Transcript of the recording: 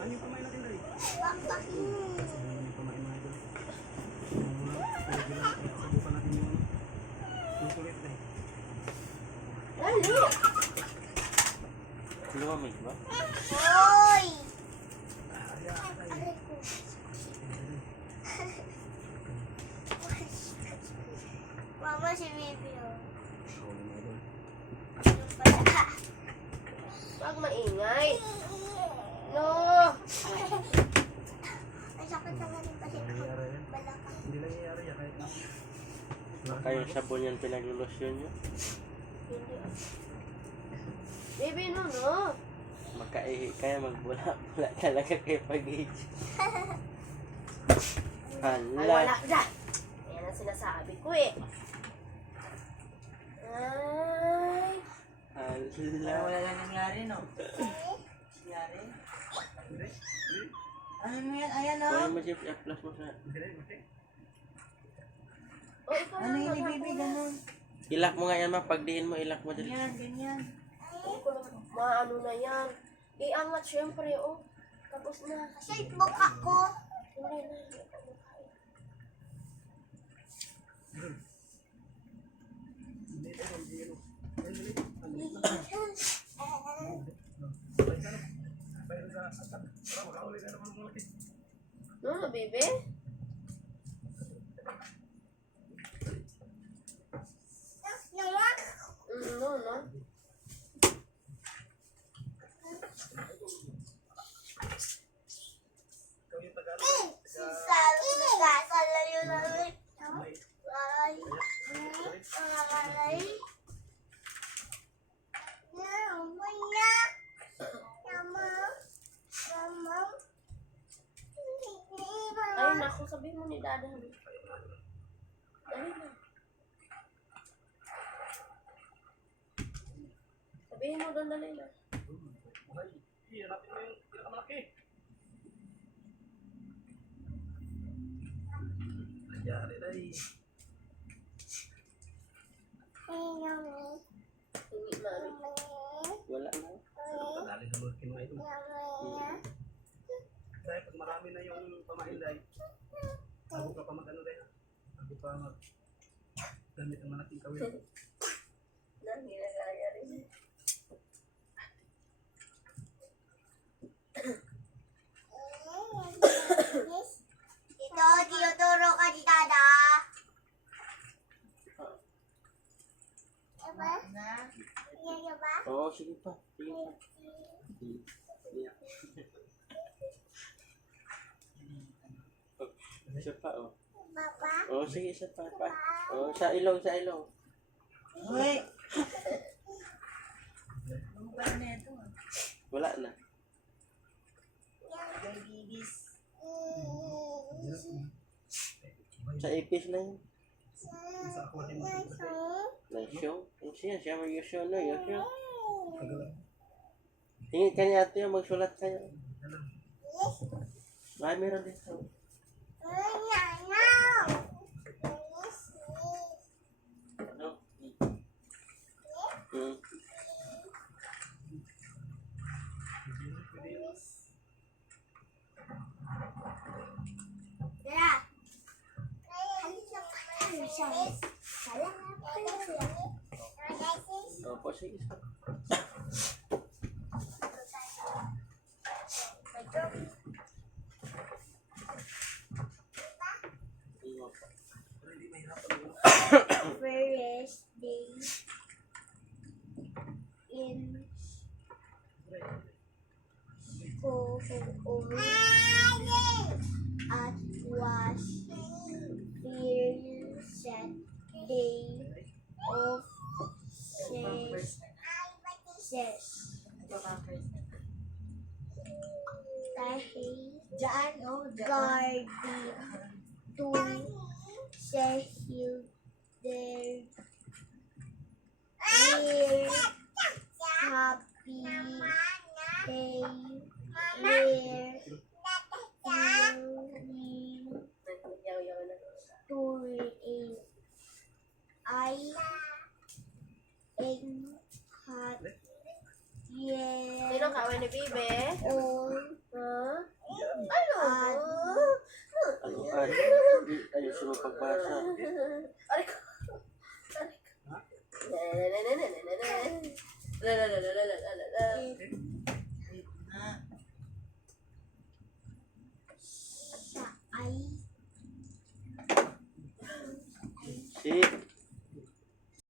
Saan yung pamain natin, Day? Bakbak mo. Saan yung pamain mga idol? Pwede lang sabukan natin yung kulit, Day. Dali. Lumamig ba? Hoy! Aray ko. Mama, si Bibi, oh. Sorry, mga idol. Yung pala. Wag maingay. No. Ay, sakit naman yung pasit ko. Nangyayari yan. Balakang. Hindi lang nangyayari yan kahit na. Kayong sabon yan pinaglulusyon nyo. Hindi. Baby, no. Magkaihi kaya magbula-bula talaga kayo pag-age. Ay, Hala. wala dyan. Ayan ang sinasabi ko eh. Ay. Hala. Wala lang nangyari, no? Nangyari? Ano mo yan? Ayan, no? Kaya mo siya i-plus mo sa... Oh, ikaw Ano na yun, lang. baby? Ganun. Ilak mo nga yan ma. Pagdiin mo, ilak mo dito. Ganyan, ganyan. Hindi ko lang maano na yan. Iangat syempre, oh. Tapos na. Kasi mukha ko. Hindi na. Hindi ko makain. No, baby? Naman. No. Sasalayo namin. Ay. Ay. Mama. Mama. Ay, naku, sabihin mo ni Dada. Dali na. Sabihin mo doon, dali na. Hanapin mo yung pinakamalaki. Nangyari, Day. Hindi, mami. Wala na. Kadali na mga kinuha ito. Dahil pag marami na yung pamain, Day, bago ka pa mag-ano, Day, bago pa mag-gamit ang malaking kawil. Hindi na kaya rin. Ito, tinuturo ka ni Dada. Diba? Na? Yan ba? Oo, sige pa. Sige pa. Isa pa, oh. Papa? Oo, sige, isa pa. Oo, sa ilong, sa ilong. Uy! Ano ba na ito? Wala na. Babies. Sa ipis na yun. Isa ako din mo. Na-show. Yung siya may show na, yung show. Tingin ka niya ito yung magsulat kayo. Meron dito. Ano? Dada. Opo, sige. First day in school at was first day of ses. Ito ka first. Dahil Diyan, oh. Diyan. guarding to Sheffield their happy they were going Yaw-yaw na. to I in hot Sino kawin ni Bibe? all Ha? ayusin mo pagbasa. Aray ko. Aray ko. Lalalalalalala. Na. Siya ay Si